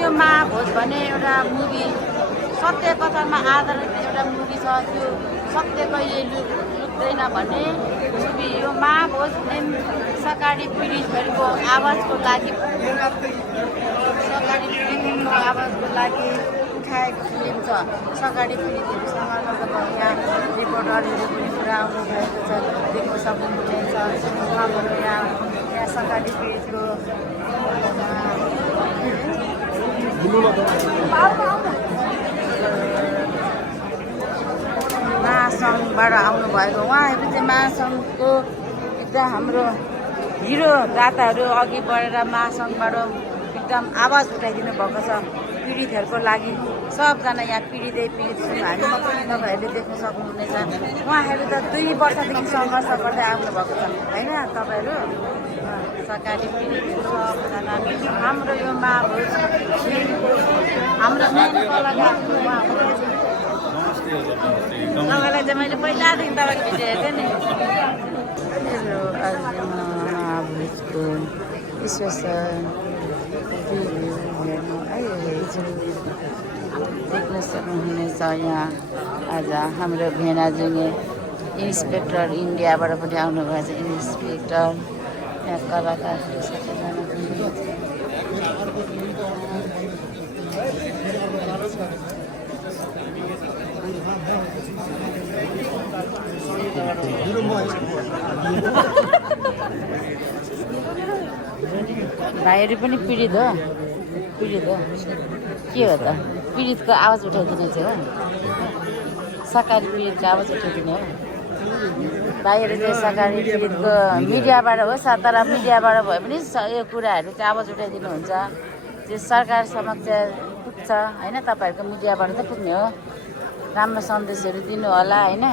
यो महाभोज भन्ने एउटा मुभी सत्य कथामा आधारित एउटा मुभी छ। त्यो सत्य कहिले लुक्दैन भन्ने मुभी यो महाभोज फिल्म सरकारी पीडितहरूको आवाजको लागि उठाएको फिल्म छ। सरकारी पीडितहरूसँग तपाईँहरू यहाँ रिपोर्टरहरू पनि पुरा आउनुभएको छ, देख्न सक्नुहुनेछ। उहाँहरू यहाँ सरकारी पीडितको महासङ्घबाट आउनुभएको उहाँहरू चाहिँ महासङ्घको एकदम हाम्रो हिरो दाताहरू अघि बढेर महासङ्घबाट एकदम आवाज उठाइदिनु भएको छ पीडितहरूको लागि। सबजना यहाँ पीडित छौँ हामी मात्रै तपाईँहरूले देख्न सक्नुहुनेछ। उहाँहरू त 2 वर्षदेखि सङ्घर्ष गर्दै आउनुभएको छ होइन तपाईँहरू। सरकारी पीडित सबजना हाम्रो यो महाभोज हाम्रो मेन कलाकार तपाईँलाई चाहिँ मैले पहिलादेखि तपाईँको भिडियो हेर्थेँ नि। महाभोजको स्पेसल हेर्नु आइरहेको देख्न सक्नुहुनेछ। यहाँ आज हाम्रो भेनाजुङे इन्सपेक्टर इन्डियाबाट पनि आउनुभएको छ। इन्सपेक्टर यहाँ कलाकारहरू सबैजना भाइहरू पनि पीडित हो के हो त? पीडितको आवाज उठाइदिने चाहिँ हो, सरकारी पीडितको आवाज उठाइदिने हो। भाइहरू चाहिँ सरकारी पीडितको मिडियाबाट हो, तर मिडियाबाट भए पनि यो कुराहरू चाहिँ आवाज उठाइदिनुहुन्छ। त्यो सरकार समक्ष पुग्छ होइन, तपाईँहरूको मिडियाबाट त पुग्ने हो। राम्रो सन्देशहरू दिनु होला होइन,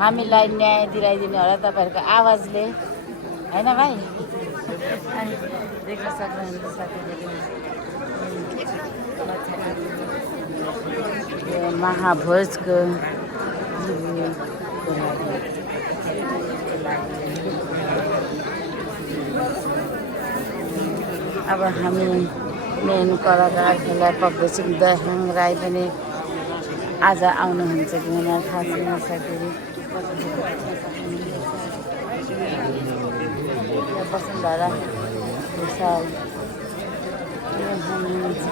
हामीलाई न्याय दिलाइदिनु होला तपाईँहरूको आवाजले होइन भाइ। अनि देख्न सक्नुहुन्छ महाभोजको अब हामी मेन कलाकारहरूलाई पक्दैछौँ। दयाहाङ राई पनि आज आउनुहुन्छ कि मलाई थाहा छैन। साथीहरू वसुन्धरा भुषाल हुनुहुन्छ।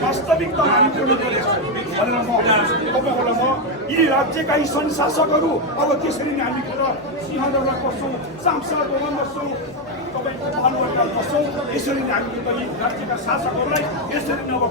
वास्तविकता यी राज्यका यी संशासकहरू अब त्यसरी नै हामी सिंहदरबार बस्छौँ, सांसद भवन बस्छौँ, तपाईँको बालुवाटार बस्छौँ। यसरी नै हामी राज्यका शासकहरूलाई यसरी नै अब